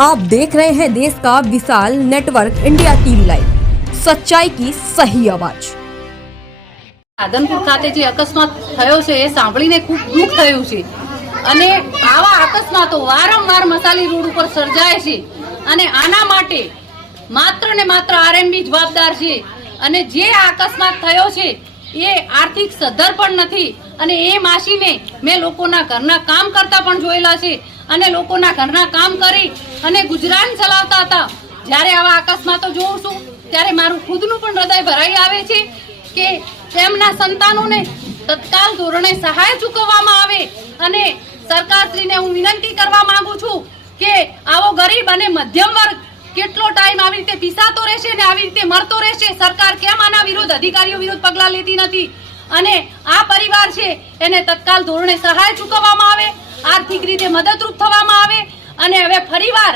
आप देख रहे हैं देश का विशाल नेटवर्क इंडिया टीवी लाइव, सच्चाई की सही आवाज। રાધનપુર ખાતે જે અકસ્માત થયો છે એ સાંભળીને ખૂબ દુઃખ થયું છે અને આવા અકસ્માતો વારંવાર મસાલી રોડ ઉપર સર્જાય છે અને આના માટે માત્ર ને માત્ર આરએમબી જવાબદાર છે અને જે આ અકસ્માત થયો છે એ આર્થિક સદ્ધર પણ નથી અને એ માસીને મેં લોકોના ઘરના કામ કરતા પણ જોયેલા છે અને લોકોના ઘરના કામ કરી અને ગુજરાન ચલાવતા હતા। જ્યારે આવા અકસ્માતો જોઉં છું ત્યારે મારું ખુદનું પણ હૃદય ભરાઈ આવે છે કે તેમના સંતાનોને તત્કાલ ધોરણે સહાય ચૂકવવામાં આવે અને સરકારશ્રીને હું વિનંતી કરવા માંગુ છું કે આવો ગરીબ અને મધ્યમ વર્ગ કેટલો ટાઈમ આવી રીતે પીસાતો રહેશે ને આવી રીતે મરતો રહેશે। સરકાર કેમ આના વિરુદ્ધ અધિકારીઓ વિરુદ્ધ પગલાં લેતી નથી અને આ પરિવાર છે એને તત્કાલ ધોરણે સહાય ચૂકવવામાં આવે, આર્થિક રીતે મદદરૂપ થવામાં આવે અને હવે ફરીવાર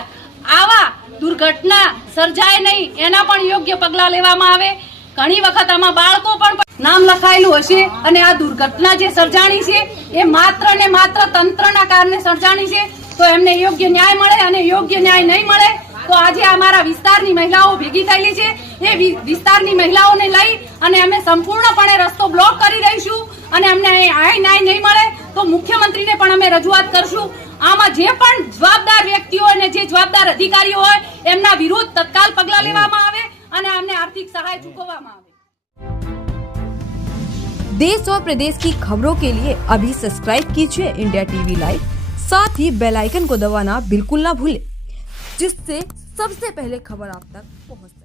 આવા દુર્ઘટના સર્જાય નહીં એના પણ યોગ્ય પગલાં લેવામાં આવે। ઘણી વખત આમાં બાળકો પણ નામ લખાયેલું હશે અને આ દુર્ઘટના જે સર્જાણી છે એ માત્ર ને માત્ર તંત્રના કારણે સર્જાણી છે, તો એમને યોગ્ય ન્યાય મળે અને યોગ્ય ન્યાય નહીં મળે તો આજે અમારા વિસ્તારની મહિલાઓ ભેગી થયેલી છે એ વિસ્તારની મહિલાઓને લઈ અને અમે સંપૂર્ણપણે રસ્તો બ્લોક કરી દઈશું અને અમને ન્યાય નહીં મળે તો મુખ્યમંત્રીને પણ અમે રજૂઆત કરશું। આમાં જે પણ જવાબદાર વ્યક્તિઓ અને જે જવાબદાર અધિકારીઓ હોય એમના વિરુદ્ધ તત્કાલ પગલાં લેવામાં આવે અને અમને आर्थिक सहाय चुकवવામાં આવે। देश और प्रदेश की खबरों के लिए अभी सब्सक्राइब कीजिए इंडिया टीवी लाइव, साथ ही बेल आइकन को दबाना बिल्कुल ना भूलें, जिससे सबसे पहले खबर आप तक पहुंचे।